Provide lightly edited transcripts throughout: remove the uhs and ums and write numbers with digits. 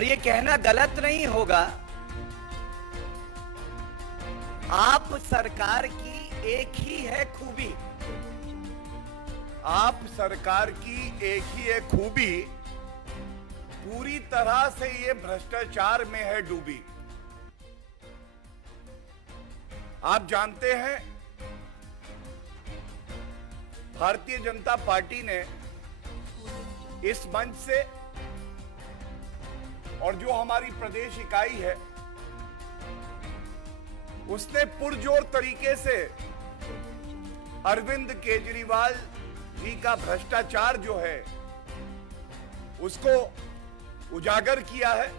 और ये कहना गलत नहीं होगा, आप सरकार की एक ही है खूबी, आप सरकार की एक ही है खूबी, पूरी तरह से ये भ्रष्टाचार में है डूबी। आप जानते हैं भारतीय जनता पार्टी ने इस मंच से और जो हमारी प्रदेश इकाई है उसने पुरजोर तरीके से अरविंद केजरीवाल जी का भ्रष्टाचार जो है उसको उजागर किया है।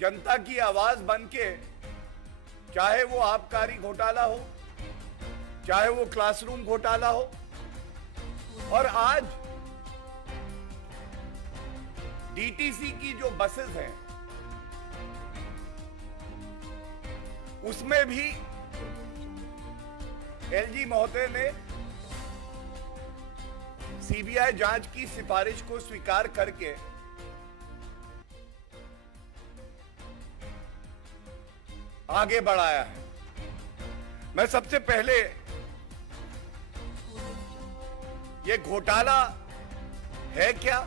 जनता की आवाज बनके, चाहे वो आबकारी घोटाला हो, चाहे वो क्लासरूम घोटाला हो, और आज डीटीसी की जो बसेस हैं उसमें भी एलजी महोदय ने सीबीआई जांच की सिफारिश को स्वीकार करके आगे बढ़ाया है। मैं सबसे पहले ये घोटाला है क्या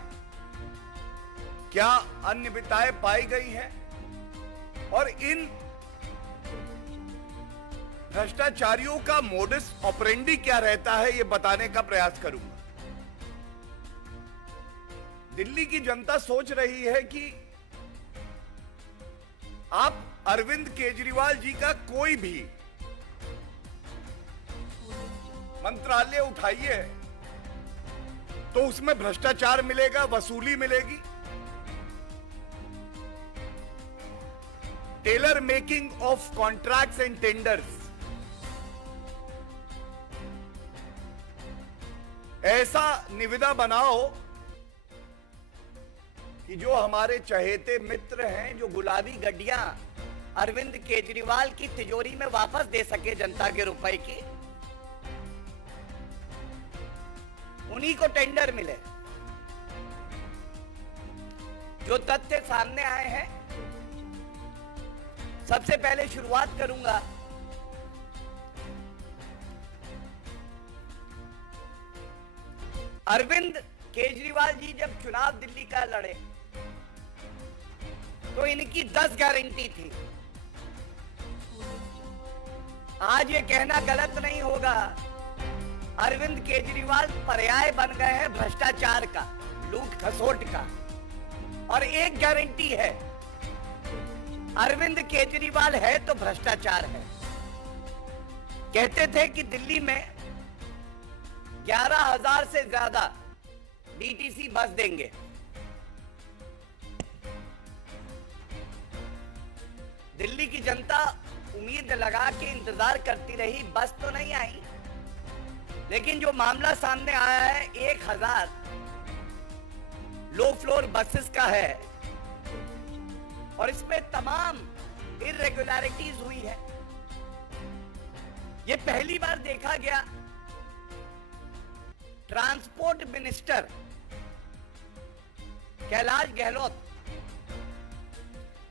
अनियमितताएं पाई गई हैं और इन भ्रष्टाचारियों का मोडस ऑपरेंडी क्या रहता है ये बताने का प्रयास करूंगा। दिल्ली की जनता सोच रही है कि आप अरविंद केजरीवाल जी का कोई भी मंत्रालय उठाइए तो उसमें भ्रष्टाचार मिलेगा, वसूली मिलेगी। Tailor making of contracts and tenders, ऐसा निविदा बनाओ कि जो हमारे चहेते मित्र हैं, जो गुलाबी गड्डियां अरविंद केजरीवाल की तिजोरी में वापस दे सके जनता के रुपए की, उन्हीं को टेंडर मिले। जो तथ्य सामने आए हैं, सबसे पहले शुरुआत करूंगा अरविंद केजरीवाल जी जब चुनाव दिल्ली का लड़े तो इनकी 10 गारंटी थी। आज ये कहना गलत नहीं होगा, अरविंद केजरीवाल पर्याय बन गए हैं भ्रष्टाचार का, लूट खसोट का। और एक गारंटी है, अरविंद केजरीवाल है तो भ्रष्टाचार है। कहते थे कि दिल्ली में 11,000 से ज्यादा डीटीसी बस देंगे। दिल्ली की जनता उम्मीद लगा के इंतजार करती रही, बस तो नहीं आई। लेकिन जो मामला सामने आया है 1,000 लो फ्लोर बसेस का है और इसमें तमाम इर्रेगुलरिटीज हुई है। यह पहली बार देखा गया। ट्रांसपोर्ट मिनिस्टर कैलाश गहलोत,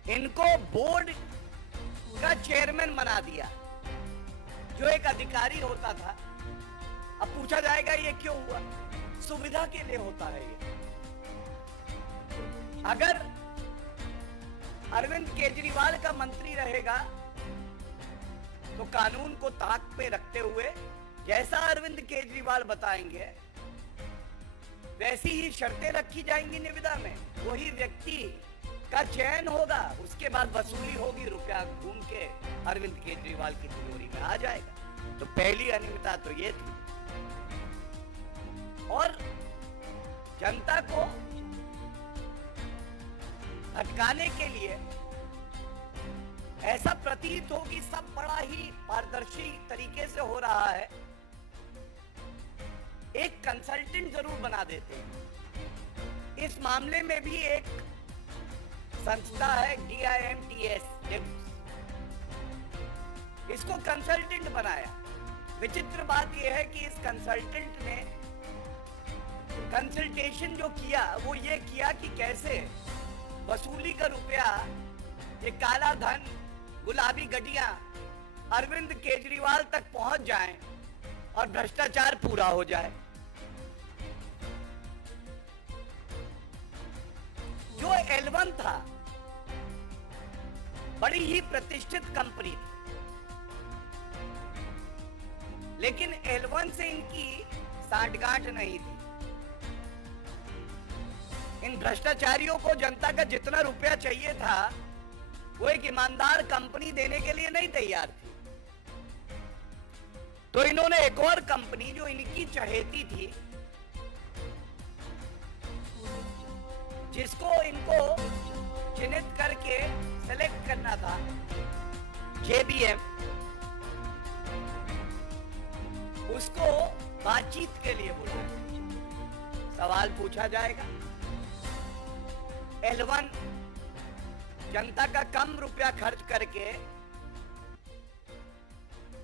इनको बोर्ड का चेयरमैन बना दिया, जो एक अधिकारी होता था। अब पूछा जाएगा ये क्यों हुआ? सुविधा के लिए होता है ये। अगर अरविंद केजरीवाल का मंत्री रहेगा तो कानून को ताक पे रखते हुए जैसा अरविंद केजरीवाल बताएंगे वैसी ही शर्तें रखी जाएंगी निविदा में। वही व्यक्ति का चयन होगा, उसके बाद वसूली होगी, रुपया घूम के अरविंद केजरीवाल की तिजोरी में आ जाएगा। तो पहली अनियमितता तो ये थी। और जनता को भटकाने के लिए ऐसा प्रतीत हो कि सब बड़ा ही पारदर्शी तरीके से हो रहा है, एक कंसल्टेंट जरूर बना देते हैं। इस मामले में भी एक संस्था है DIMTS, इसको कंसल्टेंट बनाया। विचित्र बात यह है कि इस कंसल्टेंट ने कंसल्टेशन जो किया वो ये किया कि कैसे वसूली का रुपया, ये काला धन, गुलाबी गड्डियां अरविंद केजरीवाल तक पहुंच जाएं और भ्रष्टाचार पूरा हो जाए। जो L1 था, बड़ी ही प्रतिष्ठित कंपनी थी, लेकिन L1 से इनकी सांठगांठ नहीं थी। इन भ्रष्टाचारियों को जनता का जितना रुपया चाहिए था, वो एक ईमानदार कंपनी देने के लिए नहीं तैयार थी। तो इन्होंने एक और कंपनी जो इनकी चहेती थी, जिसको इनको चिन्हित करके सेलेक्ट करना था, JBM, उसको बातचीत के लिए बुलाया। सवाल पूछा जाएगा, L1 जनता का कम रुपया खर्च करके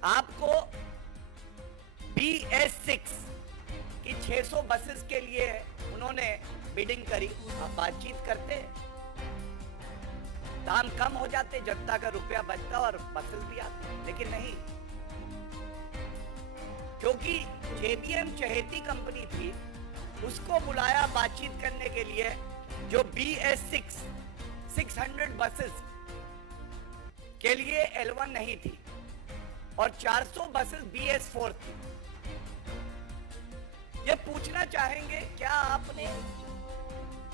आपको BS6 की 600 बसेस के लिए उन्होंने बिडिंग करी। आप बातचीत करते, दाम कम हो जाते, जनता का रुपया बचता और बसेस भी आती, लेकिन नहीं, क्योंकि JBM चहेती कंपनी थी, उसको बुलाया बातचीत करने के लिए, जो BS6 600 बसेस के लिए L1 नहीं थी और 400 बसेस BS4 थी। ये पूछना चाहेंगे, क्या आपने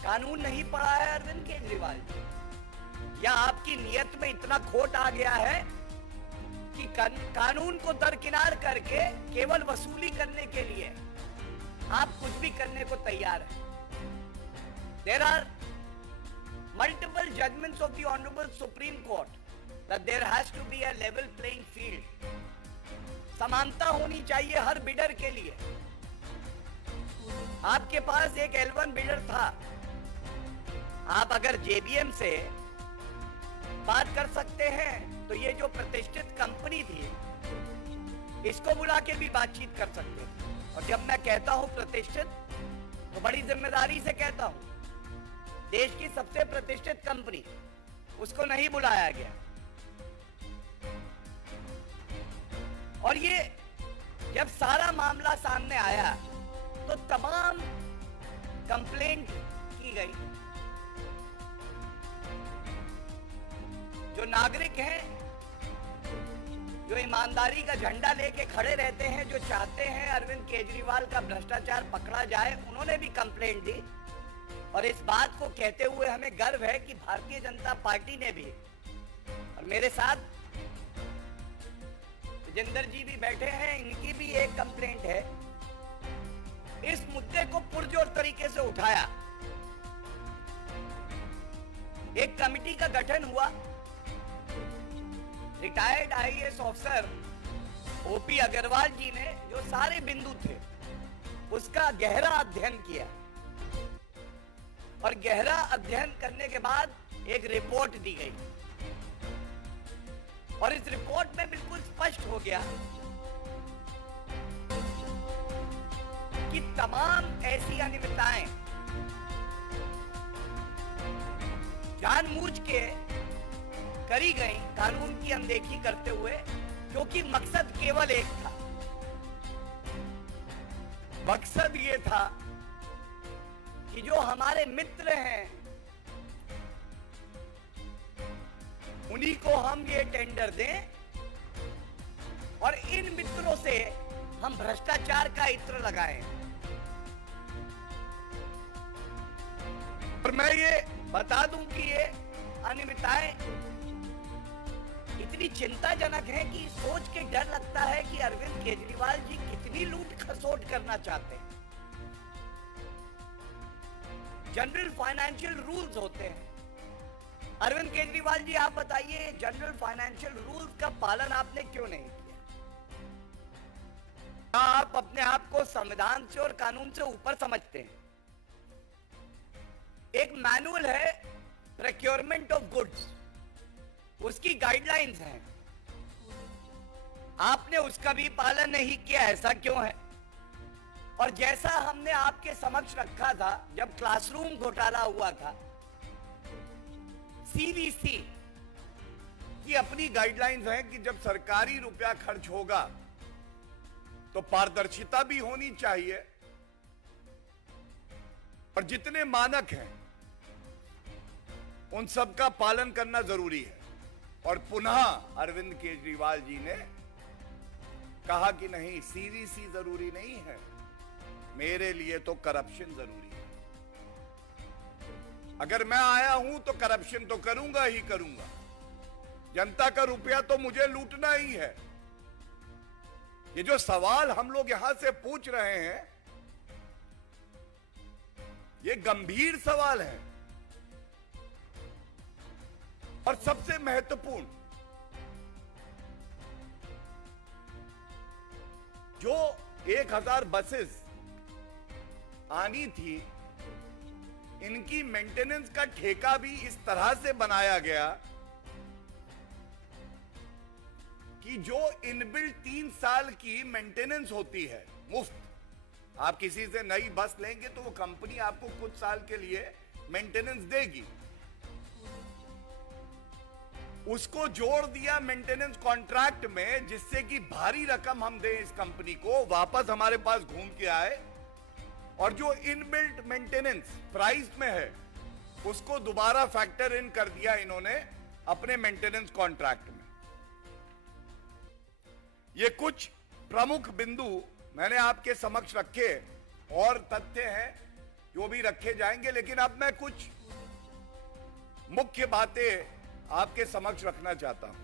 कानून नहीं पढ़ा है अरविंद केजरीवाल जी? या आपकी नियत में इतना खोट आ गया है कि कानून को दरकिनार करके केवल वसूली करने के लिए आप कुछ भी करने को तैयार हैं? There are multiple judgments of the Honorable Supreme Court that there has to be a level playing field. समानता होनी चाहिए हर बिडर के लिए। आपके पास एक L1 बिडर था, आप अगर JBM से बात कर सकते हैं, तो ये जो प्रतिष्ठित कंपनी थी, इसको बुला के भी बातचीत कर सकते हैं। और जब मैं कहता हूं प्रतिष्ठित, तो बड़ी जिम्मेदारी से कहता हूं, देश की सबसे प्रतिष्ठित कंपनी, उसको नहीं बुलाया गया। और ये जब सारा मामला सामने आया, तो तमाम कंप्लेंट की गई। जो नागरिक हैं, जो ईमानदारी का झंडा लेके खड़े रहते हैं, जो चाहते हैं अरविंद केजरीवाल का भ्रष्टाचार पकड़ा जाए, उन्होंने भी कंप्लेंट दी। और इस बात को कहते हुए हमें गर्व है कि भारतीय जनता पार्टी ने भी, और मेरे साथ विजेंद्र जी भी बैठे हैं, इनकी भी एक कंप्लेंट है, इस मुद्दे को पुरजोर तरीके से उठाया। एक कमेटी का गठन हुआ, retired IAS officer OP Agarwal ji ने जो सारे बिंदु थे, उसका गहरा अध्ययन किया। और गहरा अध्ययन करने के बाद एक रिपोर्ट दी गई, और इस रिपोर्ट में बिल्कुल स्पष्ट हो गया कि तमाम ऐसी अनियमितताएं जानबूझ के करी गई, कानून की अनदेखी करते हुए, क्योंकि मकसद केवल एक था। मकसद ये था कि जो हमारे मित्र हैं, उन्हीं को हम ये टेंडर दें और इन मित्रों से हम भ्रष्टाचार का इत्र लगाएं। और मैं ये बता दूं कि ये अनियमितताएं इतनी चिंताजनक है कि सोच के डर लगता है कि अरविंद केजरीवाल जी कितनी लूट खसोट करना चाहते हैं। जनरल फाइनेंशियल रूल्स होते हैं। अरविंद केजरीवाल जी, आप बताइए, जनरल फाइनेंशियल रूल्स का पालन आपने क्यों नहीं किया? आप अपने आप को संविधान से और कानून से ऊपर समझते हैं। एक मैनुअल है प्रोक्योरमेंट ऑफ गुड्स, उसकी गाइडलाइंस हैं, आपने उसका भी पालन नहीं किया। ऐसा क्यों है? और जैसा हमने आपके समक्ष रखा था जब क्लासरूम घोटाला हुआ था, सीवीसी की अपनी गाइडलाइंस हैं कि जब सरकारी रुपया खर्च होगा तो पारदर्शिता भी होनी चाहिए और जितने मानक हैं उन सब का पालन करना जरूरी है। और पुनः अरविंद केजरीवाल जी ने कहा कि नहीं, सीवीसी जरूरी नहीं है, मेरे लिए तो करप्शन जरूरी है। अगर मैं आया हूं तो करप्शन तो करूंगा ही करूंगा, जनता का रुपया तो मुझे लूटना ही है। ये जो सवाल हम लोग यहां से पूछ रहे हैं, ये गंभीर सवाल है। और सबसे महत्वपूर्ण, जो 1000 बसेस आनी थी, इनकी मेंटेनेंस का ठेका भी इस तरह से बनाया गया कि जो इनबिल्ट 3 साल की मेंटेनेंस होती है मुफ्त। आप किसी से नई बस लेंगे तो वो कंपनी आपको कुछ साल के लिए मेंटेनेंस देगी, उसको जोड़ दिया मेंटेनेंस कॉन्ट्रैक्ट में, जिससे कि भारी रकम हम दें इस कंपनी को, वापस हमारे पास घूम के आए, और जो इनबिल्ट मेंटेनेंस प्राइस में है उसको दोबारा फैक्टर इन कर दिया इन्होंने अपने मेंटेनेंस कॉन्ट्रैक्ट में। ये कुछ प्रमुख बिंदु मैंने आपके समक्ष रखे, और तथ्य हैं जो भी रखे जाएंगे, लेकिन अब मैं कुछ मुख्य बातें आपके समक्ष रखना चाहता हूं।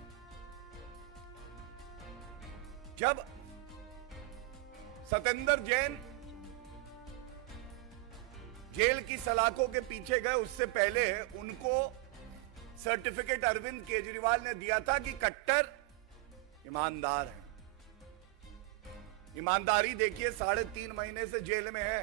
जब सत्येंद्र जैन जेल की सलाखों के पीछे गए, उससे पहले उनको सर्टिफिकेट अरविंद केजरीवाल ने दिया था कि कट्टर ईमानदार हैं। ईमानदारी देखिए, 3.5 महीने से जेल में है।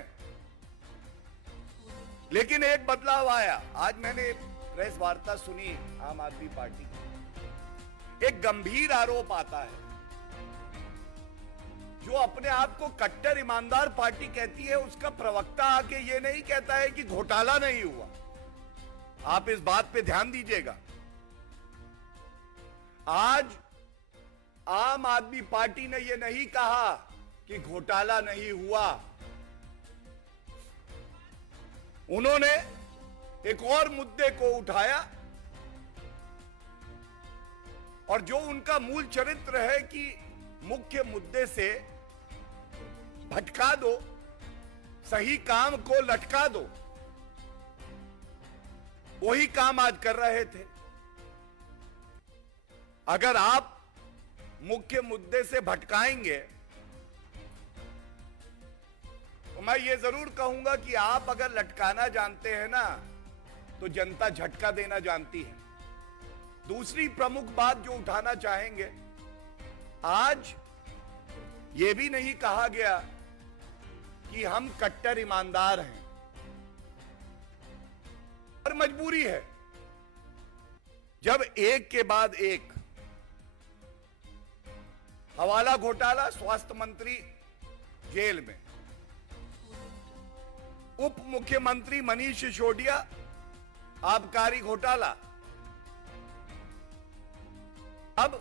लेकिन एक बदलाव आया। आज मैंने प्रेस वार्ता सुनी आम आदमी पार्टी की। एक गंभीर आरोप आता है, जो अपने आप को कट्टर ईमानदार पार्टी कहती है, उसका प्रवक्ता आके ये नहीं कहता है कि घोटाला नहीं हुआ। आप इस बात पे ध्यान दीजिएगा। आज आम आदमी पार्टी ने यह नहीं कहा कि घोटाला नहीं हुआ, उन्होंने एक और मुद्दे को उठाया, और जो उनका मूल चरित्र है कि मुख्य मुद्दे से भटका दो, सही काम को लटका दो, वही काम आज कर रहे थे। अगर आप मुख्य मुद्दे से भटकाएंगे तो मैं ये जरूर कहूंगा कि आप अगर लटकाना जानते हैं ना, तो जनता झटका देना जानती है। दूसरी प्रमुख बात जो उठाना चाहेंगे, आज यह भी नहीं कहा गया कि हम कट्टर ईमानदार हैं, और मजबूरी है। जब एक के बाद एक हवाला घोटाला, स्वास्थ्य मंत्री जेल में, उप मुख्यमंत्री मनीष सिसोदिया आबकारी घोटाला, अब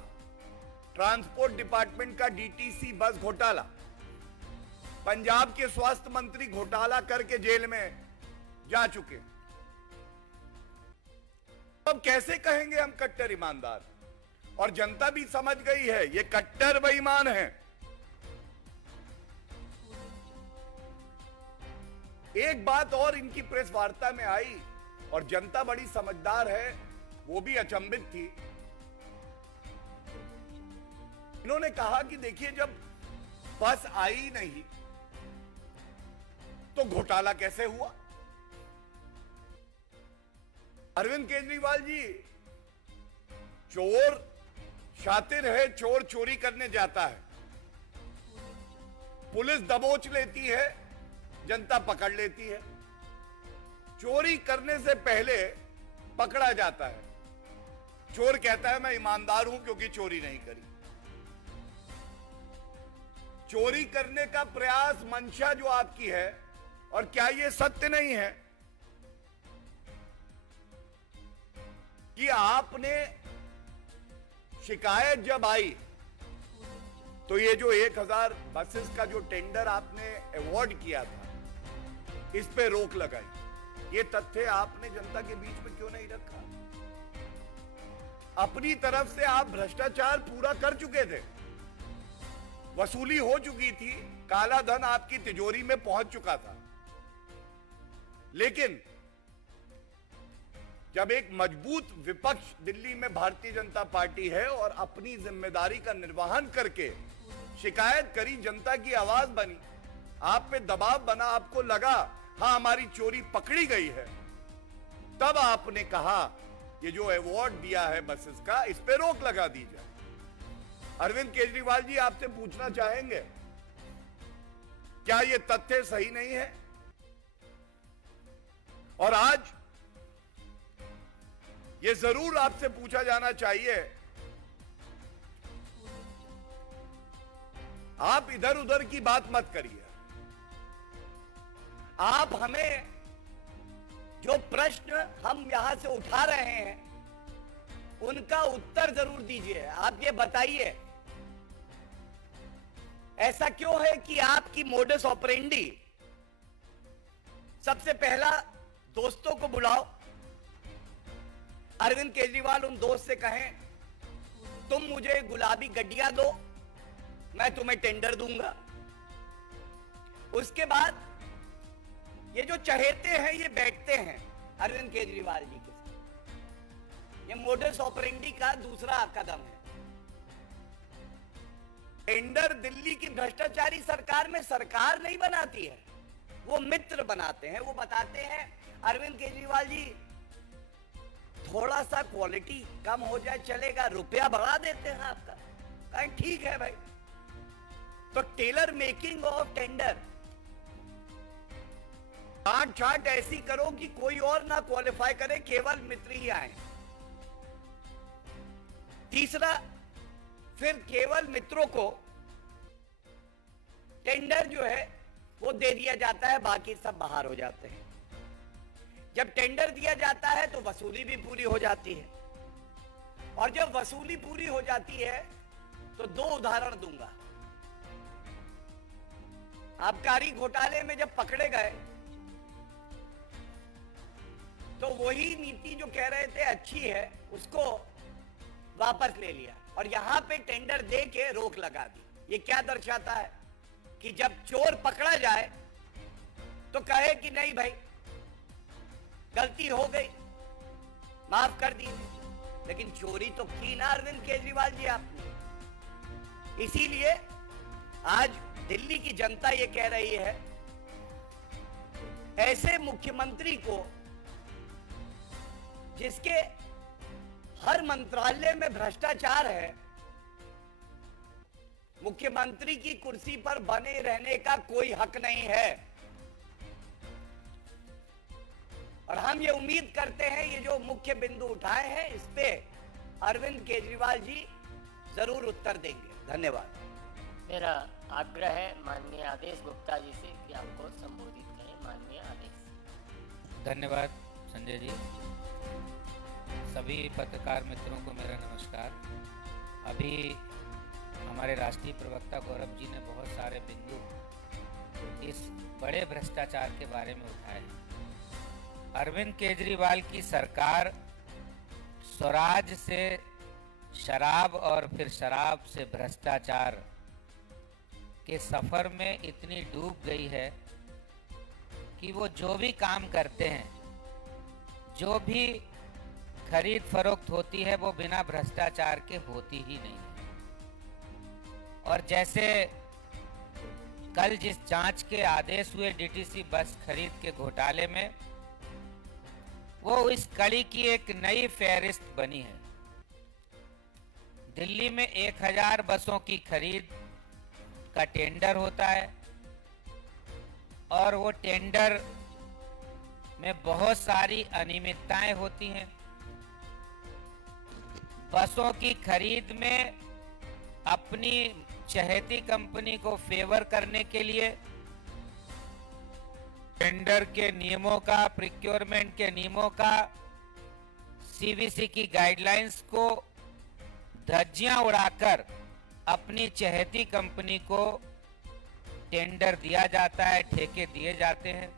ट्रांसपोर्ट डिपार्टमेंट का डीटीसी बस घोटाला, पंजाब के स्वास्थ्य मंत्री घोटाला करके जेल में जा चुके। अब कैसे कहेंगे हम कट्टर ईमानदार? और जनता भी समझ गई है ये कट्टर बेईमान है। एक बात और इनकी प्रेस वार्ता में आई, और जनता बड़ी समझदार है, वो भी अचंभित थी। इन्होंने कहा कि देखिए, जब बस आई नहीं तो घोटाला कैसे हुआ? अरविंद केजरीवाल जी, चोर शातिर है, चोर चोरी करने जाता है, पुलिस दबोच लेती है, जनता पकड़ लेती है। चोरी करने से पहले पकड़ा जाता है, चोर कहता है मैं ईमानदार हूं क्योंकि चोरी नहीं करी। चोरी करने का प्रयास, मंशा जो आपकी है, और क्या यह सत्य नहीं है? कि आपने शिकायत जब आई तो ये जो 1000 बसेस का जो टेंडर आपने अवॉर्ड किया था, इस पे रोक लगाई। ये तथ्य आपने जनता के बीच में क्यों नहीं रखा? अपनी तरफ से आप भ्रष्टाचार पूरा कर चुके थे, वसूली हो चुकी थी, काला धन आपकी तिजोरी में पहुंच चुका था। लेकिन जब एक मजबूत विपक्ष दिल्ली में भारतीय जनता पार्टी है और अपनी जिम्मेदारी का निर्वहन करके शिकायत करी, जनता की आवाज बनी, आप पे दबाव बना, आपको लगा हां हमारी चोरी पकड़ी गई है, तब आपने कहा ये जो अवार्ड दिया है बसेस का, इस पे रोक लगा दी जाए। अरविंद केजरीवाल जी, आपसे पूछना चाहेंगे, क्या ये तथ्य सही नहीं है? और आज ये जरूर आपसे पूछा जाना चाहिए, आप इधर उधर की बात मत करिए। आप हमें जो प्रश्न हम यहां से उठा रहे हैं उनका उत्तर जरूर दीजिए। आप ये बताइए, ऐसा क्यों है कि आपकी मोडस ऑपरेंडी सबसे पहला दोस्तों को बुलाओ, अरविंद केजरीवाल उन दोस्त से कहें तुम मुझे गुलाबी गड्डियां दो, मैं तुम्हें टेंडर दूंगा। उसके बाद ये जो चहेते हैं ये बैठते हैं अरविंद केजरीवाल जी के साथ। ये मोडस ऑपरेंडी का दूसरा कदम है। टेंडर दिल्ली की भ्रष्टाचारी सरकार में सरकार नहीं बनाती है, वो मित्र बनाते हैं। वो बताते हैं अरविंद केजरीवाल जी थोड़ा सा क्वालिटी कम हो जाए चलेगा, रुपया बढ़ा देते हैं आपका। कहीं ठीक है भाई, तो टेलर मेकिंग ऑफ टेंडर, काट छाट ऐसी करो कि कोई और ना क्वालिफाई करे, केवल मित्र ही आए। तीसरा, फिर केवल मित्रों को टेंडर जो है वो दे दिया जाता है, बाकी सब बाहर हो जाते हैं। जब टेंडर दिया जाता है तो वसूली भी पूरी हो जाती है, और जब वसूली पूरी हो जाती है तो दो उदाहरण दूंगा। आबकारी घोटाले में जब पकड़े गए तो वही नीति जो कह रहे थे अच्छी है उसको वापस ले लिया और यहां पे टेंडर दे के रोक लगा दी। ये क्या दर्शाता है कि जब चोर पकड़ा जाए तो कहे कि नहीं भाई गलती हो गई, माफ कर दीजिए, लेकिन चोरी तो की ना अरविंद केजरीवाल जी आपने। इसीलिए आज दिल्ली की जनता ये कह रही है, ऐसे मुख्यमंत्री को जिसके हर मंत्रालय में भ्रष्टाचार है, मुख्यमंत्री की कुर्सी पर बने रहने का कोई हक नहीं है। और हम ये उम्मीद करते हैं ये जो मुख्य बिंदु उठाए हैं इस पे अरविंद केजरीवाल जी जरूर उत्तर देंगे। धन्यवाद। मेरा आग्रह है माननीय आदेश गुप्ता जी से कि आपको संबोधित करें। माननीय आदेश। धन्यवाद संजय जी। सभी पत्रकार मित्रों को मेरा नमस्कार। अभी हमारे राष्ट्रीय प्रवक्ता गौरव जी ने बहुत सारे बिंदु इस बड़े भ्रष्टाचार के बारे में उठाए हैं। अरविंद केजरीवाल की सरकार स्वराज से शराब और फिर शराब से भ्रष्टाचार के सफर में इतनी डूब गई है कि वो जो भी काम करते हैं, जो भी खरीद फरोख्त होती है, वो बिना भ्रष्टाचार के होती ही नहीं है। और जैसे कल जिस जांच के आदेश हुए डीटीसी बस खरीद के घोटाले में, वो इस कड़ी की एक नई फहरिस्त बनी है। दिल्ली में 1000 बसों की खरीद का टेंडर होता है और वो टेंडर में बहुत सारी अनियमितताएं होती हैं। बसों की खरीद में अपनी चहेती कंपनी को फेवर करने के लिए टेंडर के नियमों का, प्रिक्योरमेंट के नियमों का सीवीसी की गाइडलाइंस को धज्जियां उड़ाकर अपनी चहेती कंपनी को टेंडर दिया जाता है, ठेके दिए जाते हैं।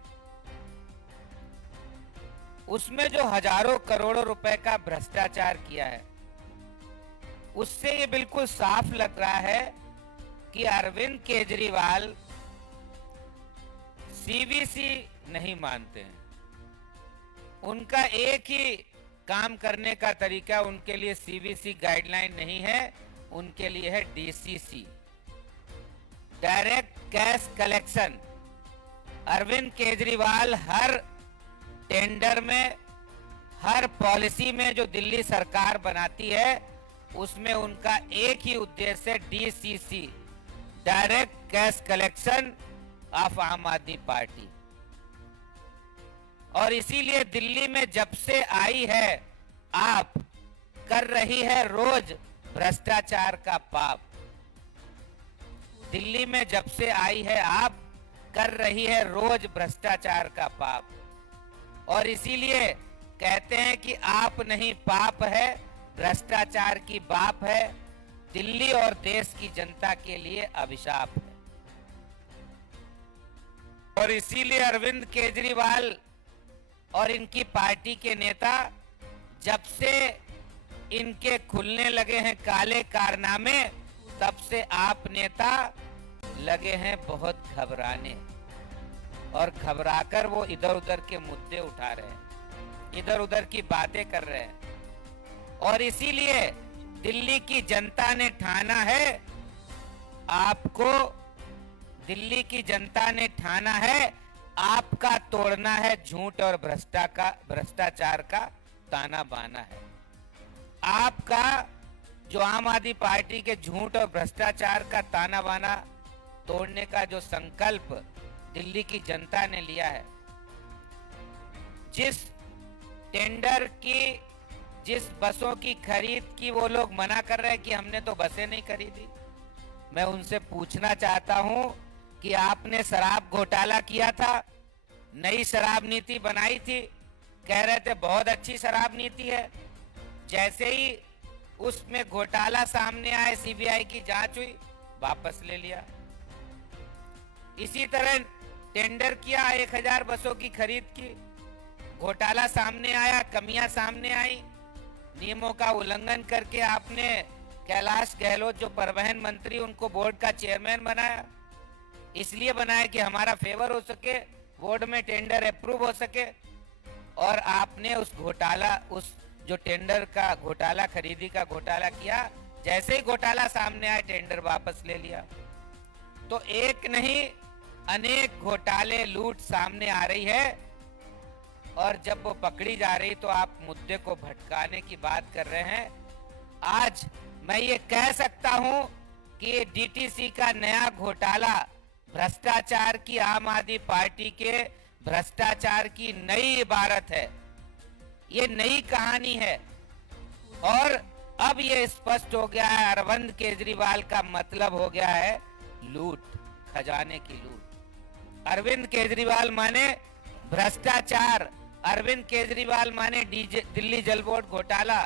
उसमें जो हजारों करोड़ों रुपए का भ्रष्टाचार किया है, उससे ये बिल्कुल साफ लग रहा है कि अरविंद केजरीवाल सीवीसी नहीं मानते हैं। उनका एक ही काम करने का तरीका, उनके लिए सीवीसी गाइडलाइन नहीं है, उनके लिए है DCC, direct cash collection. Arvind Kejriwal हर टेंडर में, हर पॉलिसी में जो दिल्ली सरकार बनाती है, उसमें उनका एक ही उद्देश्य है, DCC, direct cash collection of आम आदमी पार्टी। और इसीलिए दिल्ली में जब से आई है, आप कर रही है रोज भ्रष्टाचार का पाप। दिल्ली में जब से आई है, आप कर रही है रोज भ्रष्टाचार का पाप। और इसीलिए कहते हैं कि आप नहीं पाप है, भ्रष्टाचार की बाप है, दिल्ली और देश की जनता के लिए अभिशाप है। और इसीलिए अरविंद केजरीवाल और इनकी पार्टी के नेता, जब से इनके खुलने लगे हैं काले कारनामे, तब से आप नेता लगे हैं बहुत घबराने। और घबराकर वो इधर उधर के मुद्दे उठा रहे हैं, इधर उधर की बातें कर रहे हैं। और इसीलिए दिल्ली की जनता ने ठाना है, आपको दिल्ली की जनता ने ठाना है, आपका तोड़ना है झूठ और भ्रष्टाचार का ताना बाना है। आपका जो आम आदमी पार्टी के झूठ और भ्रष्टाचार का ताना बाना तोड़ने का जो संकल्प दिल्ली की जनता ने लिया है, जिस टेंडर की, जिस बसों की खरीद की वो लोग मना कर रहे हैं कि हमने तो बसें नहीं खरीदी, मैं उनसे पूछना चाहता हूं कि आपने शराब घोटाला किया था, नई शराब नीति बनाई थी, कह रहे थे बहुत अच्छी शराब नीति है, जैसे ही उसमें घोटाला सामने आए, सीबीआई की जांच हुई, वापस ले लिया। इसी तरह टेंडर किया, 1000 बसों की खरीद की, घोटाला सामने आया, कमियां सामने आई, नियमों का उल्लंघन करके आपने कैलाश गहलोत जो परिवहन मंत्री, उनको बोर्ड का चेयरमैन बनाया। इसलिए बनाया कि हमारा फेवर हो सके, बोर्ड में टेंडर अप्रूव हो सके। और आपने उस घोटाला, उस जो टेंडर का घोटाला, खरीदी का घोटाला किया, जैसे ही घोटाला सामने आया, टेंडर वापस ले लिया। तो एक नहीं, अनेक घोटाले, लूट सामने आ रही है। और जब वो पकड़ी जा रही तो आप मुद्दे को भटकाने की बात कर रहे हैं। आज मैं ये कह सकता हूं कि डीटीसी का नया घोटाला भ्रष्टाचार की, आम आदमी पार्टी के भ्रष्टाचार की नई इबारत है, ये नई कहानी है। और अब ये स्पष्ट हो गया है, अरविंद केजरीवाल का मतलब हो गया है लूट, खजाने की लूट। अरविंद केजरीवाल माने भ्रष्टाचार, अरविंद केजरीवाल माने दिल्ली जल बोर्ड घोटाला,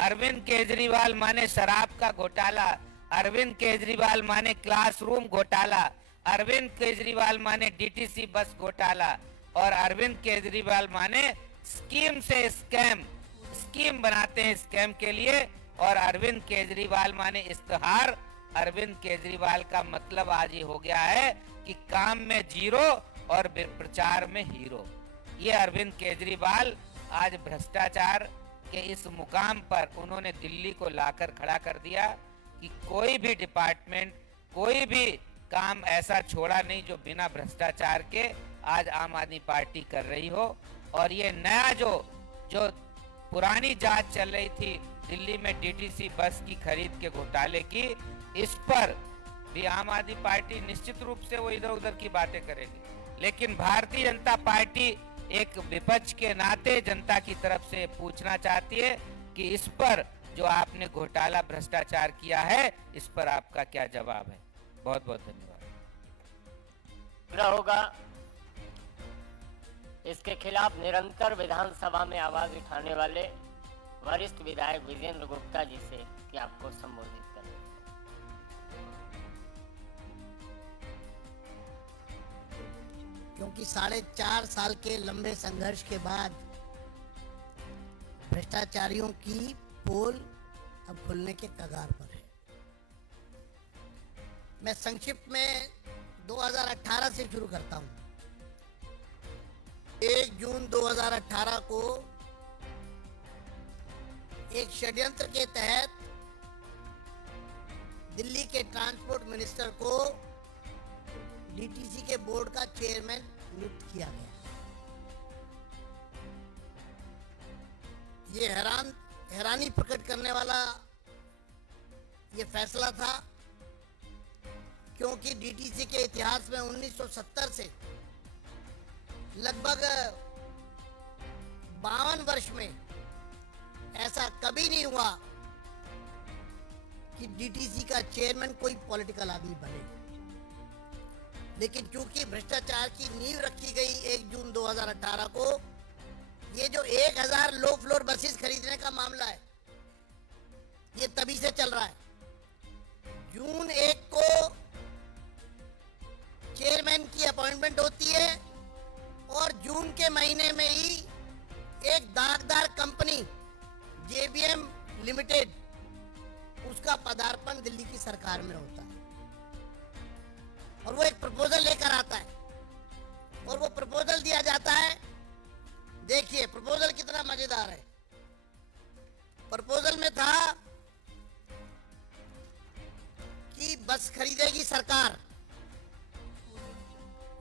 अरविंद केजरीवाल माने शराब का घोटाला, अरविंद केजरीवाल माने क्लासरूम घोटाला, अरविंद केजरीवाल माने डीटीसी बस घोटाला, और अरविंद केजरीवाल माने स्कीम से स्कैम, स्कीम बनाते हैं स्कैम के लिए। और अरविंद केजरीवाल माने इश्तेहार। अरविंद केजरीवाल का मतलब आज ये हो गया है कि काम में जीरो और प्रचार में हीरो। ये अरविंद केजरीवाल आज भ्रष्टाचार के इस मुकाम पर उन्होंने दिल्ली को लाकर खड़ा कर दिया कि कोई भी डिपार्टमेंट, कोई भी काम ऐसा छोड़ा नहीं जो बिना भ्रष्टाचार के आज आम आदमी पार्टी कर रही हो। और ये नया जो पुरानी जांच चल रही थी दिल्ली में डीटीसी बस की खरीद के घोटाले की, इस पर भी आम आदमी पार्टी निश्चित रूप से वो इधर उधर की बातें करेगी। लेकिन भारतीय जनता पार्टी एक विपक्ष के नाते जनता की तरफ से पूछना चाहती है कि इस पर जो आपने घोटाला भ्रष्टाचार किया है, इस पर आपका क्या जवाब है। बहुत बहुत धन्यवाद। होगा इसके खिलाफ निरंतर विधानसभा में आवाज उठाने वाले वरिष्ठ विधायक विजेंद्र गुप्ता जी से कि आपको संबोधित करें। क्योंकि 4.5 साल के लंबे संघर्ष के बाद भ्रष्टाचारियों की पोल अब खुलने के कगार पर है। मैं संक्षिप्त में 2018 से शुरू करता हूं। 1 जून 2018 को एक षड्यंत्र के तहत दिल्ली के ट्रांसपोर्ट मिनिस्टर को डीटीसी के बोर्ड का चेयरमैन नियुक्त किया गया। ये हैरानी प्रकट करने वाला ये फैसला था, क्योंकि डीटीसी के इतिहास में 1970 से लगभग 52 वर्ष में ऐसा कभी नहीं हुआ कि डीटीसी का चेयरमैन कोई पॉलिटिकल आदमी बने। लेकिन चूंकि भ्रष्टाचार की नींव रखी गई 1 जून 2018 को, ये जो 1000 लो फ्लोर बसेस खरीदने का मामला है, ये तभी से चल रहा है। जून 1 को चेयरमैन की अपॉइंटमेंट होती है और जून के महीने में ही एक दागदार कंपनी जेबीएम लिमिटेड, उसका पदार्पण दिल्ली की सरकार में होता है और वो एक प्रपोजल लेकर आता है और वो प्रपोजल दिया जाता है। देखिए प्रपोजल कितना मजेदार है। प्रपोजल में था कि बस खरीदेगी सरकार,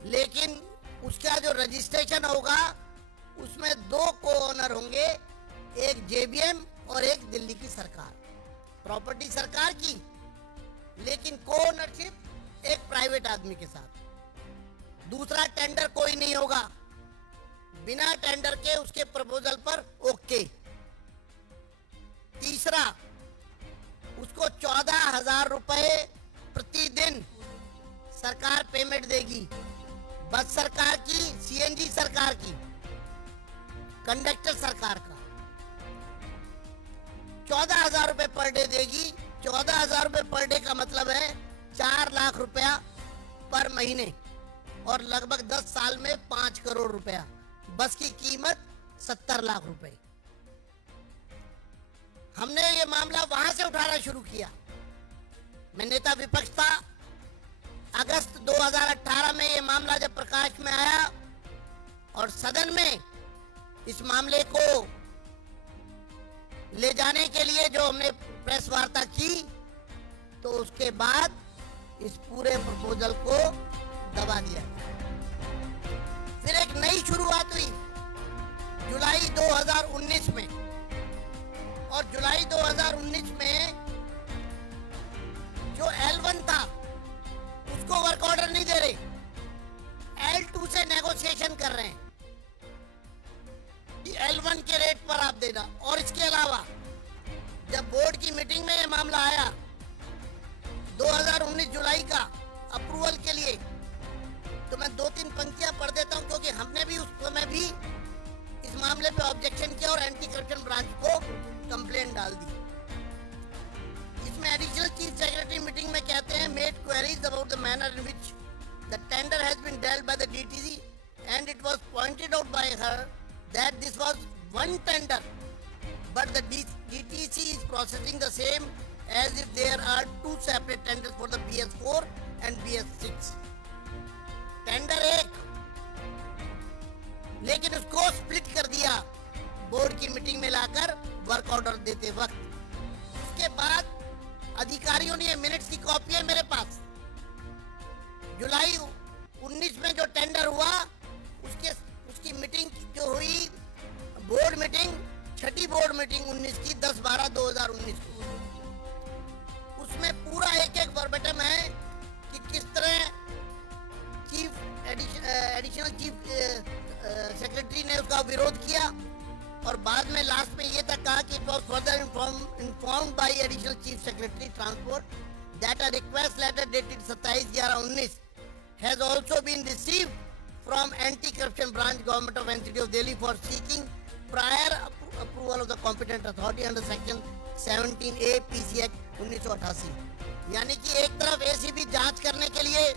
लेकिन उसका जो रजिस्ट्रेशन होगा उसमें 2 को ओनर होंगे, एक जेबीएम और एक दिल्ली की सरकार। प्रॉपर्टी सरकार की, लेकिन को ओनरशिप एक प्राइवेट आदमी के साथ। दूसरा टेंडर कोई नहीं होगा, बिना टेंडर के उसके प्रपोजल पर ओके। तीसरा, उसको 14,000 रुपए प्रतिदिन सरकार पेमेंट देगी। बस सरकार की, सीएनजी सरकार की, कंडक्टर सरकार का 14,000 रुपए पर डे देगी। 14,000 रुपए पर डे का मतलब है 4 लाख रुपया पर महीने और लगभग 10 साल में 5 करोड़ रुपया। बस की कीमत 70 लाख रुपए। हमने ये मामला वहां से उठाना शुरू किया। मैं नेता विपक्ष था। अगस्त 2018 में ये मामला जब प्रकाश में आया और सदन में इस मामले को ले जाने के लिए जो हमने प्रेस वार्ता की, तो उसके बाद इस पूरे प्रपोजल को दबा दिया। फिर एक नई शुरुआत हुई जुलाई 2019 में, और जुलाई 2019 में जो L1 था उसको वर्क ऑर्डर नहीं दे रहे, L2 से नेगोशिएशन कर रहे हैं कि L1 के रेट पर आप देना। और इसके अलावा जब बोर्ड की मीटिंग में ये मामला आया 2019 जुलाई का अप्रूवल के लिए, तो मैं 2-3 पंक्तियां पढ़ देता हूं, क्योंकि हमने भी उस समय भी इस मामले पे ऑब्जेक्शन किया और एंटी करप्शन ब्रांच को कंप्लेंट डाल दी। इसमें एडिशनल चीफ सेक्रेटरी मीटिंग में कहते हैं, made queries about the manner in which the tender has been dealt by the DTC and it was pointed out by her that this was one tender, but the DTC is processing the same as if there are 2 separate tenders for the BS4 and BS6. Tender एक, लेकिन उसको split कर दिया board की meeting में लाकर work order देते वक्त। उसके बाद अधिकारियों ने मिनट्स की कॉपी है मेरे पास, जुलाई 19 में जो टेंडर हुआ उसकी मीटिंग जो हुई, बोर्ड मीटिंग, छठी बोर्ड मीटिंग 19 की 10/12/2019 को, उसमें पूरा एक वर्बेटम है कि किस तरह एडिशनल चीफ सेक्रेटरी ने उसका विरोध किया और बाद में लास्ट में ये तक कहा कि it was further informed by additional chief secretary transport that a request letter dated 27/11/19 has also been received from anti-corruption branch government of NCT of Delhi for seeking prior approval of the competent authority under section 17A PC Act 1988। यानी कि एक तरफ ACB जांच करने के लिए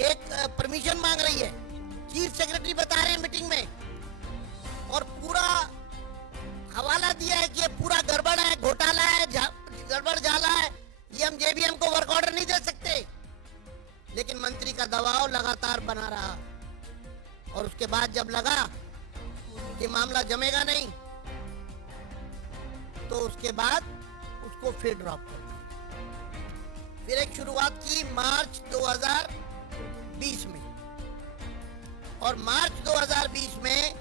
एक permission मांग रही है, चीफ सेक्रेटरी बता रहे हैं मीटिंग में, और पूरा हवाला दिया है कि ये पूरा गड़बड़ है, घोटाला है, गड़बड़ झाला है, ये हम जेबीएम को वर्क ऑर्डर नहीं दे सकते। लेकिन मंत्री का दबाव लगातार बना रहा, और उसके बाद जब लगा कि मामला जमेगा नहीं, तो उसके बाद उसको फिर ड्रॉप कर दिया। फिर एक शुरुआत की मार्च 2020 में, और मार्च 2020 में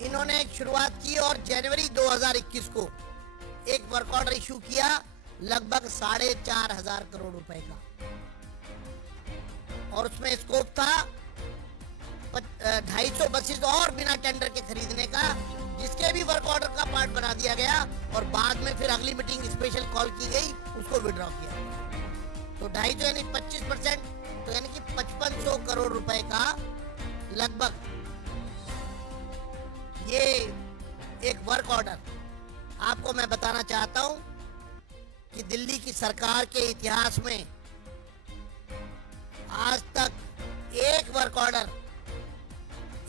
इन्होंने एक शुरुआत की और जनवरी 2021 को एक वर्क ऑर्डर इशू किया लगभग 4,500 करोड़ रुपए का, और उसमें स्कोप था 250 बसेस और बिना टेंडर के खरीदने का, जिसके भी वर्क ऑर्डर का पार्ट बना दिया गया, और बाद में फिर अगली मीटिंग स्पेशल कॉल की गई, उसको विड्रॉ किया। तो 250 यानी 25%, तो यानी कि 5500 करोड़ रुपए का लगभग ये एक वर्क ऑर्डर। आपको मैं बताना चाहता हूं कि दिल्ली की सरकार के इतिहास में आज तक एक वर्क ऑर्डर,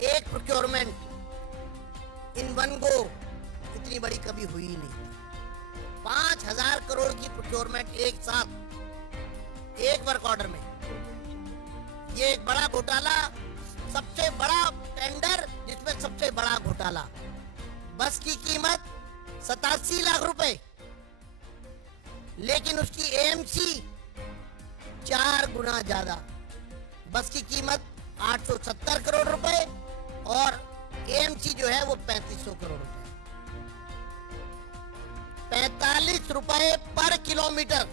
एक प्रोक्योरमेंट इन वन गो इतनी बड़ी कभी हुई नहीं। 5,000 करोड़ की प्रोक्योरमेंट एक साथ एक वर्क ऑर्डर में, ये एक बड़ा घोटाला, सबसे बड़ा टेंडर जिसमें सबसे बड़ा घोटाला। बस की कीमत 87 लाख रुपए, लेकिन उसकी एएमसी 4 गुना ज्यादा। बस की कीमत 870 करोड़ रुपए और एएमसी जो है वो 3500 करोड़ रुपए। 45 रुपए पर किलोमीटर।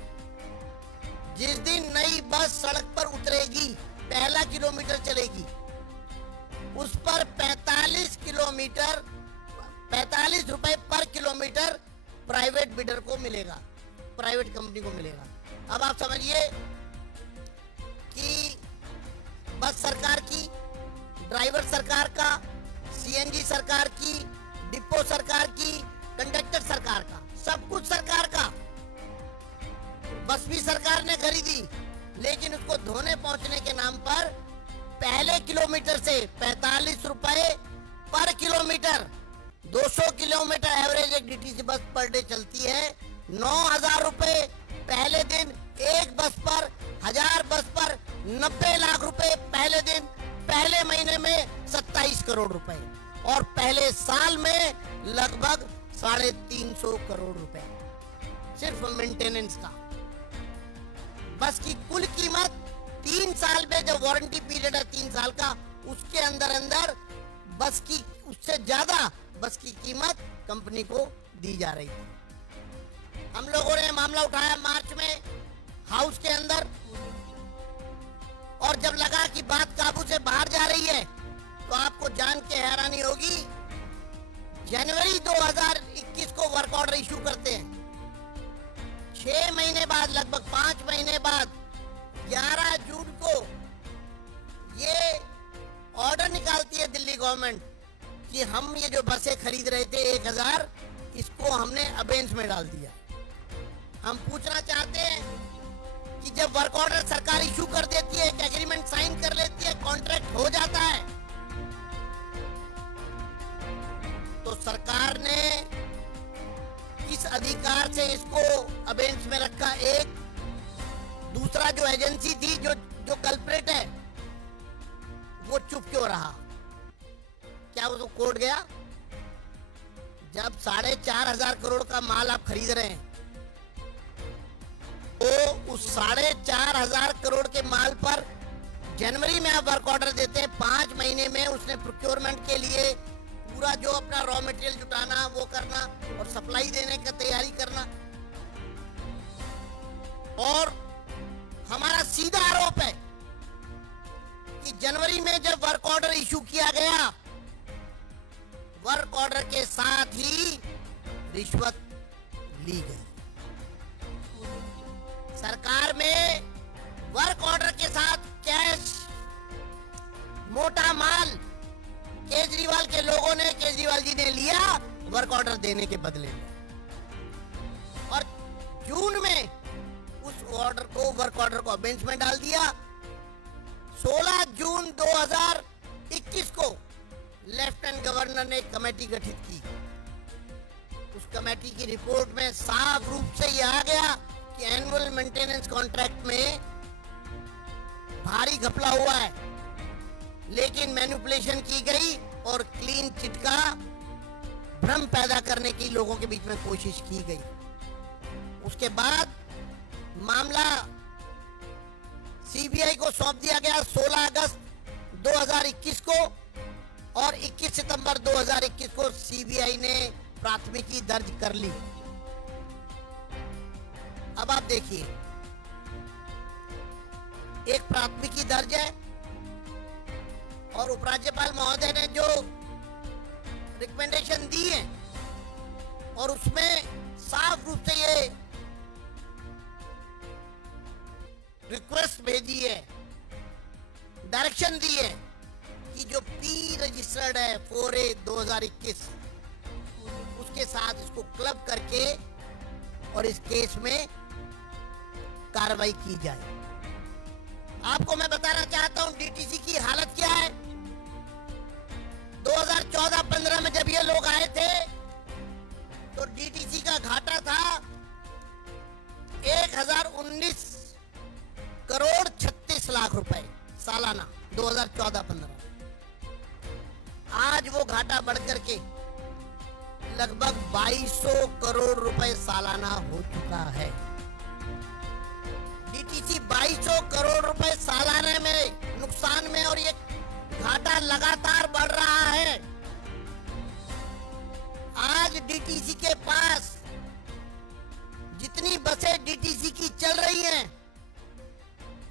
जिस दिन नई बस सड़क पर उतरेगी, पहला किलोमीटर चलेगी, उस पर 45 रुपए पर किलोमीटर प्राइवेट बिडर को मिलेगा, प्राइवेट कंपनी को मिलेगा। अब आप समझिए कि बस सरकार की, ड्राइवर सरकार का, सीएनजी सरकार की, डिपो सरकार की, कंडक्टर सरकार का, सब कुछ सरकार का। बस भी सरकार ने खरीदी, लेकिन उसको धोने पहुंचने के नाम पर पहले किलोमीटर से 45 रुपए पर किलोमीटर, 200 किलोमीटर एवरेज एक डीटीसी बस पर डे चलती है, 9,000 रुपए पहले दिन एक बस पर, 1000 बस पर 90 लाख रुपए पहले दिन, पहले महीने में 27 करोड़ रुपए, और पहले साल में लगभग 350 करोड़ रुपए सिर्फ मेंटेनेंस का। बस की कुल कीमत 3 साल में, जब वारंटी पीरियड है 3 साल का, उसके अंदर बस की, उससे ज्यादा बस की कीमत कंपनी को दी जा रही है। हम लोगों ने मामला उठाया मार्च में हाउस के अंदर, और जब लगा कि बात काबू से बाहर जा रही है, तो आपको जान के हैरानी होगी, जनवरी 2021 को वर्क ऑर्डर इशू करते हैं। 6 महीने बाद, लगभग 5 महीने बाद, 11 जून को ये ऑर्डर निकालती है दिल्ली गवर्नमेंट कि हम ये जो बसें खरीद रहे थे 1000, इसको हमने अबेंस में डाल दिया। हम पूछना चाहते हैं कि जब वर्क ऑर्डर सरकार इशू कर देती है, एक एग्रीमेंट साइन कर लेती है, कॉन्ट्रैक्ट हो जाता है, तो सरकार ने किस अधिकार से इसको अबेंस में रखा? एक दूसरा जो एजेंसी थी, जो कल्प्रेट है, वो चुप क्यों रहा? क्या वो तो कोर्ट गया? जब 4,500 करोड़ का माल आप खरीद रहे हैं, तो उस 4,500 करोड़ के माल पर जनवरी में आप वर्क ऑर्डर देते हैं, 5 महीने में उसने प्रोक्योरमेंट के लिए पूरा जो अपना रॉ मटेरियल जुटाना, वो करना, और सप्लाई देने का तैयारी करना। और हमारा सीधा आरोप है कि जनवरी में जब वर्क ऑर्डर इशू किया गया, वर्क ऑर्डर के साथ ही रिश्वत ली गई। सरकार में वर्क ऑर्डर के साथ कैश, मोटा माल केजरीवाल के लोगों ने, देने के बदले में। और जून में उस ऑर्डर को, वर्क ऑर्डर को बेंच में डाल दिया। 16 जून 2021 को लेफ्टिनेंट गवर्नर ने एक कमेटी गठित की। उस कमेटी की रिपोर्ट में साफ रूप से यह आ गया कि एनुअल मेंटेनेंस कॉन्ट्रैक्ट में भारी घपला हुआ है, लेकिन मैनिपुलेशन की गई और क्लीन चिट का भ्रम पैदा करने की लोगों के बीच में कोशिश की गई। उसके बाद मामला सीबीआई को सौंप दिया गया 16 अगस्त 2021 को, और 21 सितंबर 2021 को सीबीआई ने प्राथमिकी दर्ज कर ली। अब आप देखिए, एक प्राथमिकी दर्ज है और उपराज्यपाल महोदय ने जो रिकमेंडेशन दी है और उसमें साफ रूप से ये रिक्वेस्ट भेजी है, डायरेक्शन दी है कि जो पी रजिस्टर्ड है 4A 2021 उसके साथ इसको क्लब करके और इस केस में कार्रवाई की जाए। आपको मैं बताना चाहता हूं डीटीसी की हालत क्या है। 2014-15 में जब ये लोग आए थे तो डीटीसी का घाटा था 1019 करोड़ 36 लाख रुपए सालाना 2014-15। आज वो घाटा बढ़कर के लगभग 2200 करोड़ रुपए सालाना हो चुका है। डीटीसी 2200 करोड़ रुपए सालाने में नुकसान में, और ये घाटा लगातार बढ़ रहा है। आज डीटीसी के पास जितनी बसें डीटीसी की चल रही हैं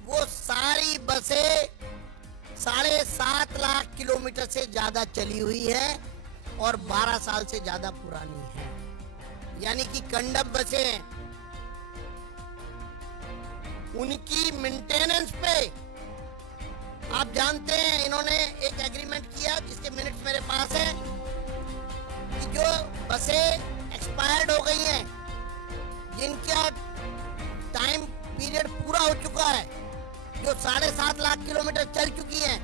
वो सारी बसें 7.5 लाख किलोमीटर से ज्यादा चली हुई है और 12 साल से ज्यादा पुरानी है। यानी कि कंडम बसें, उनकी मेंटेनेंस पे आप जानते हैं इन्होंने एक एग्रीमेंट किया जिसके मिनट्स मेरे पास है कि जो बसें एक्सपायर्ड हो गई हैं, जिनका टाइम पीरियड पूरा हो चुका है, जो 7.5 लाख किलोमीटर चल चुकी हैं,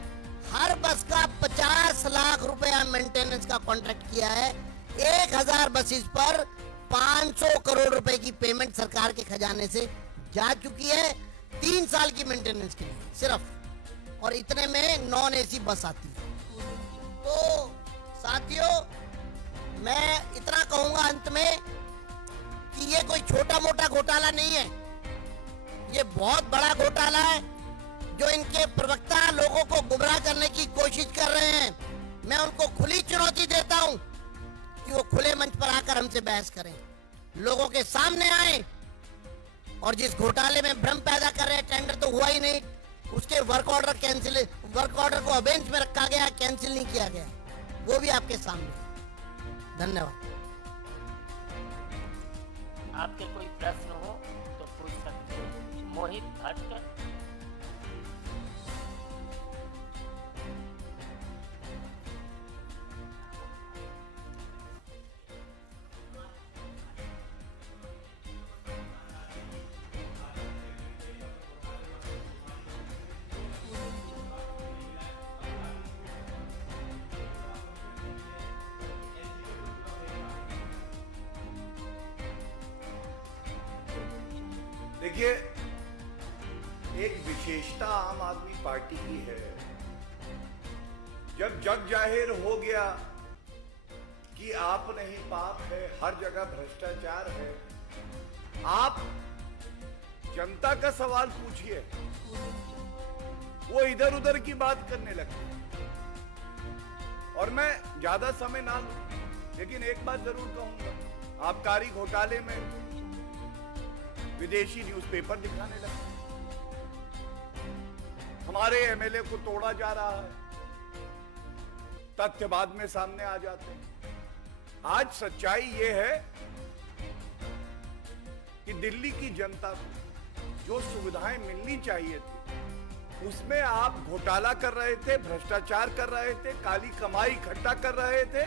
हर बस का 50 लाख रुपया मेंटेनेंस का कॉन्ट्रैक्ट किया है। 1000 बसेस पर 500 करोड़ रुपए की पेमेंट सरकार के खजाने से जा चुकी है 3 साल की मेंटेनेंस के लिए सिर्फ, और इतने में नॉन एसी बस आती है। तो साथियों, मैं इतना कहूंगा अंत में कि ये कोई छोटा मोटा घोटाला नहीं है, ये बहुत बड़ा घोटाला है जो इनके प्रवक्ता लोगों को गुमराह करने की कोशिश कर रहे हैं। मैं उनको खुली चुनौती देता हूं कि वो खुले मंच पर आकर हमसे बहस करें, लोगों के सामने आए और जिस घोटाले में भ्रम पैदा कर रहे हैं, टेंडर तो हुआ ही नहीं, उसके वर्क ऑर्डर को अबेंच में रखा गया, कैंसिल नहीं किया गया, वो भी आपके सामने। धन्यवाद। आपके कोई प्रश्न हो तो पूछ सकते हैं। मोहित भट्ट। देखिए, एक विशेषता आम आदमी पार्टी की है, जब जग जाहिर हो गया कि आप नहीं पाप है, हर जगह भ्रष्टाचार है, आप जनता का सवाल पूछिए, वो इधर उधर की बात करने लगते हैं। और मैं ज्यादा समय ना लूं, लेकिन एक बात जरूर कहूंगा, आबकारी घोटाले में विदेशी न्यूज़पेपर दिखाने लगे, हमारे एमएलए को तोड़ा जा रहा है, तथ्य बाद में सामने आ जाते हैं। आज सच्चाई ये है कि दिल्ली की जनता को जो सुविधाएं मिलनी चाहिए थी, उसमें आप घोटाला कर रहे थे, भ्रष्टाचार कर रहे थे, काली कमाई इकट्ठा कर रहे थे,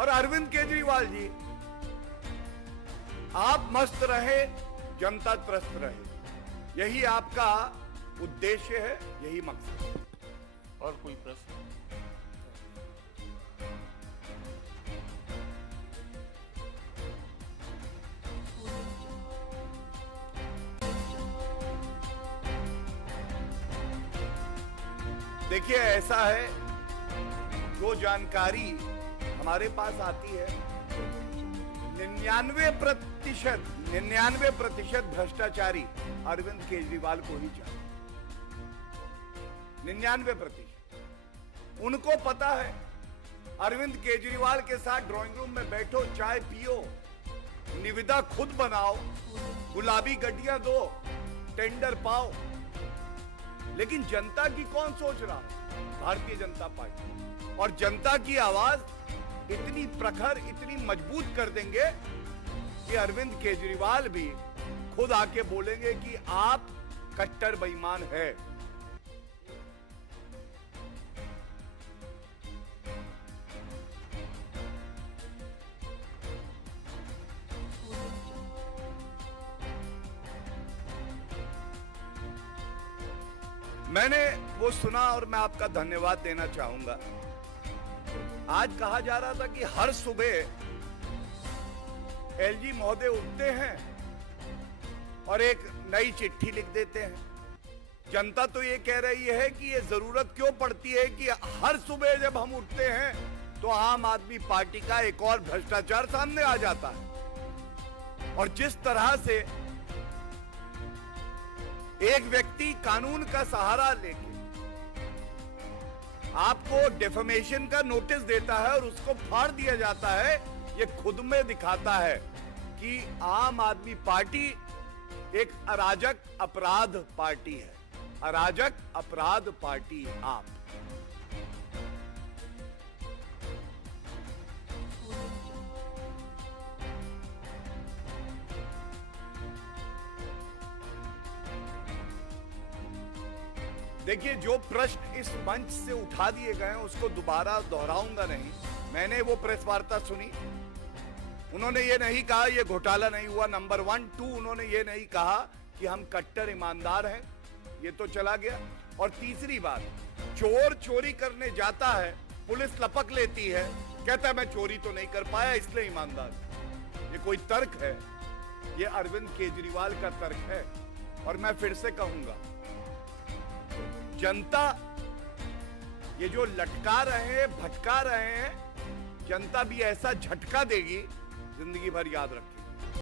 और अरविंद केजरीवाल जी, आप मस्त रहे, जनता त्रस्त रहे, यही आपका उद्देश्य है, यही मकसद है। और कोई प्रश्न? देखिए, ऐसा है, जो जानकारी हमारे पास आती है, 99% भ्रष्टाचारी अरविंद केजरीवाल को ही चाहिए। 99%। उनको पता है, अरविंद केजरीवाल के साथ ड्राइंग रूम में बैठो, चाय पियो, निविदा खुद बनाओ, गुलाबी गड्डियां दो, टेंडर पाओ। लेकिन जनता की कौन सोच रहा है? भारतीय जनता पार्टी। और जनता की आवाज इतनी प्रखर, इतनी मजबूत कर देंगे कि अरविंद केजरीवाल भी खुद आके बोलेंगे कि आप कट्टर बेईमान है। मैंने वो सुना और मैं आपका धन्यवाद देना चाहूंगा। आज कहा जा रहा था कि हर सुबह एलजी महोदय उठते हैं और एक नई चिट्ठी लिख देते हैं। जनता तो ये कह रही है कि ये जरूरत क्यों पड़ती है कि हर सुबह जब हम उठते हैं तो आम आदमी पार्टी का एक और भ्रष्टाचार सामने आ जाता है। और जिस तरह से एक व्यक्ति कानून का सहारा लेके आपको डिफेमेशन का नोटिस देता है और उसको फाड़ दिया जाता है, ये खुद में दिखाता है कि आम आदमी पार्टी एक अराजक अपराध पार्टी है। अराजक अपराध पार्टी आप। देखिए, जो प्रश्न इस मंच से उठा दिए गए हैं उसको दोबारा दोहराऊंगा नहीं। मैंने वो प्रेस वार्ता सुनी, उन्होंने ये नहीं कहा ये घोटाला नहीं हुआ, नंबर 1 2 उन्होंने ये नहीं कहा कि हम कट्टर ईमानदार हैं, ये तो चला गया। और तीसरी बात, चोर चोरी करने जाता है, पुलिस लपक लेती है, कहता है मैं चोरी तो नहीं कर पाया इसलिए ईमानदार। ये कोई तर्क है? ये अरविंद केजरीवाल का तर्क है। और मैं फिर से कहूंगा, जनता ये जो लटका रहे हैं, भटका रहे हैं, जनता भी ऐसा झटका देगी, जिंदगी भर याद रखें।